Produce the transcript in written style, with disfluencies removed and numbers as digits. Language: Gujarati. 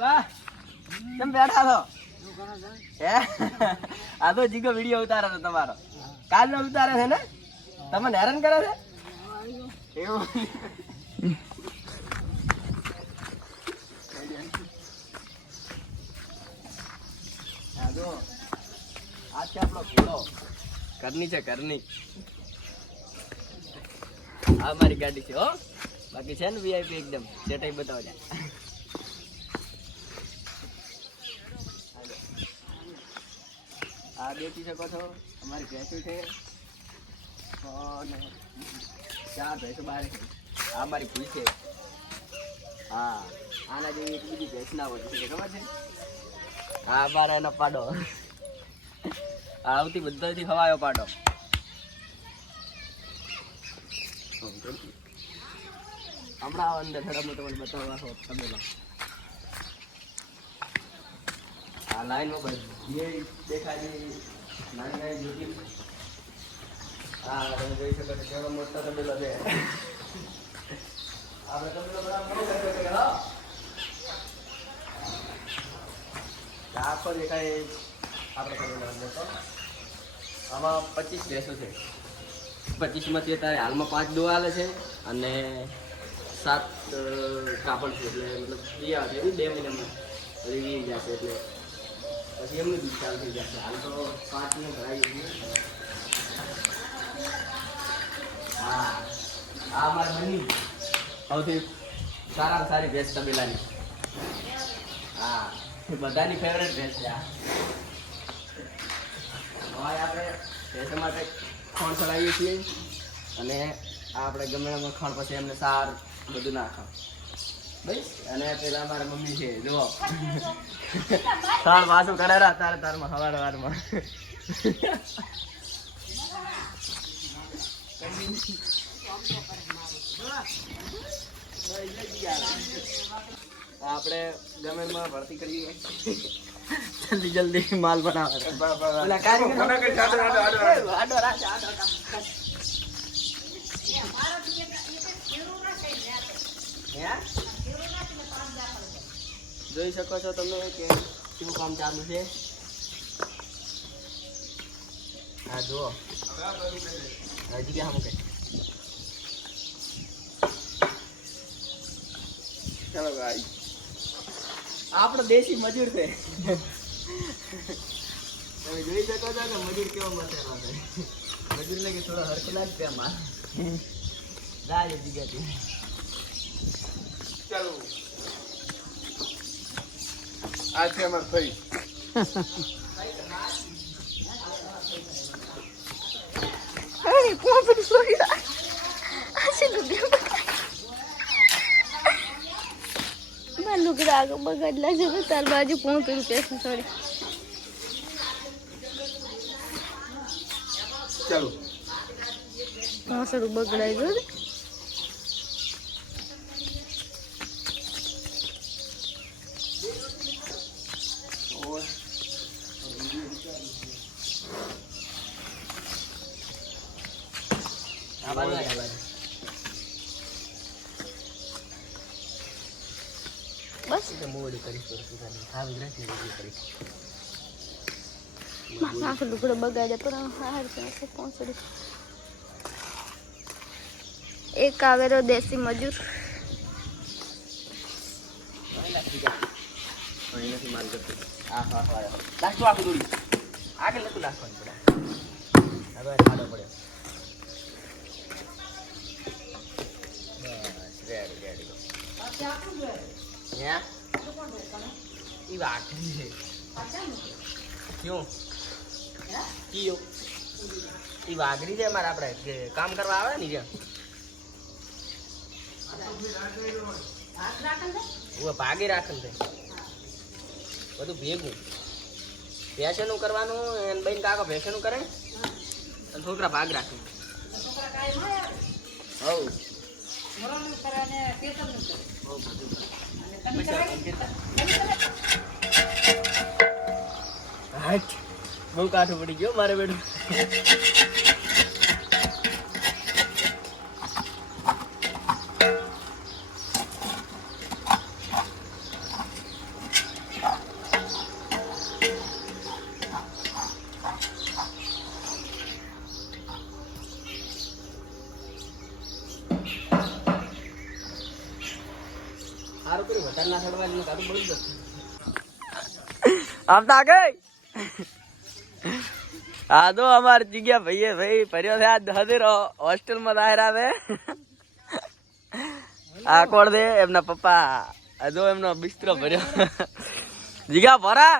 બા કેમ બેઠા છો? હે આ તો જીગો વિડીયો ઉતારે છે તમારો. કાલનો ઉતારે છે ને? તમને હેરાન કરે છે એવું? આ જો આ છે આપણો ઘોડો. ઘરની છે ઘરની. આ મારી ગાડી છે હો. બાકી છે ને વીઆઈપી એકદમ સેટાઈ બતાવજો. આ દેખી શકો છો અમારી ભેંસો છે અને 4 ભેંસો બહાર છે. આ મારી ભૂલ છે. હા આના જેવી એક બીજી ભેંસ ના હોય છે ખબર છે? હા બાર એનો પાડો. આવતી બધાથી ખવાયો પાડો. હમણાં અંદર થોડા મોટો બતાવવા હો તબેલા. આ લાઈનમાં બધી દેખાય નાની નાની જોતી. હા તમે જોઈ શકો છો કેવો મોટો તબેલો છે. આપણે તબેલો બરાબર મોટો છે હા. આખો દેખાય આપણે તબેલો મોટો. આમાં 25 ભેંસો છે. 25 માંથી અત્યારે હાલમાં 5 દોવા હાલે છે અને 7 કાપડ છે. એટલે મતલબ દિયા છે 2 મહિનામાં વીવી જશે એટલે પછી એમનું દૂધ ચાલુ થઈ જશે. હાલ તો 5 ને ભરાઈ ગયું. હા આ મારી બની સૌથી સારામાં સારી ભેંસ તબેલાની. હા બધાની ફેવરેટ ભેંસ છે આ. હવે આપણે ભેંસ માટે ખોણ ચડાવીએ છીએ અને આપણે ગમે એમાં ખોણ પછી એમને સાર બધું નાખો ભાઈ. અને પેલા અમારા મમ્મી છે જુઓ સાર પાછું કરેલા તારમાં સવારમાં. આપણે ગમે એમાં ભરતી કરીએ જલ્દી જલ્દી માલ બનાવે. જોઈ શકો છો તમે કે કેવું કામ ચાલુ છે. હા જુઓ હજી ક્યાં મૂકે. ચલો ભાઈ આપણો દેશી મજૂર છે. તમે જોઈ શકો છો કે મજૂર કેવો મતેલો છે. મજૂર ને કે થોડો હરખ લાગશે આમાં રાજ જગ્યાથી. ચાલો આ છે અમાર ભાઈ. અરે કોણ સોરી આ છે લુગડા આગળ બગાડલા છે તાર બાજુ કોણ પેલું પેસું સોરી. ચાલો મોસરું બગડાઈ ગયું. બસ મોડી કરીશ આખો લુગડો બગાડ્યા પણ હાર છે પહોંચડી. એક આવેલો દેશી મજૂર. નથી માલ કરતો. હા હા હા લાગતું આખું દોડી આગળ નતું નાખવાનું પડે. હવે ખાડો પડ્યો. બસ રેડી રેડી. એ વાઘરી છે ક્યું કયો એ વાઘરી છે અમારે આપણે જે કામ કરવા આવે ને જ્યાં ભાગી રાખેલ છે બધું ભેગું. ભેંસેનું કરવાનું એને બેન કાકો ભેંસેનું કરે અને છોકરા ભાગ રાખે. હવ બહુ કાઠું પડી ગયો મારે બેડું. તરના સડવા કાઢું બોલી દો આમ તો આગળ આ દો અમાર જગ્યા ભાઈ ભર્યો છે આ હદેરો હોસ્ટેલ માં દાયરા છે આ કોણ દે એમના પપ્પા આ જો એમનો બિસ્તરો ભર્યો જીગા ભરા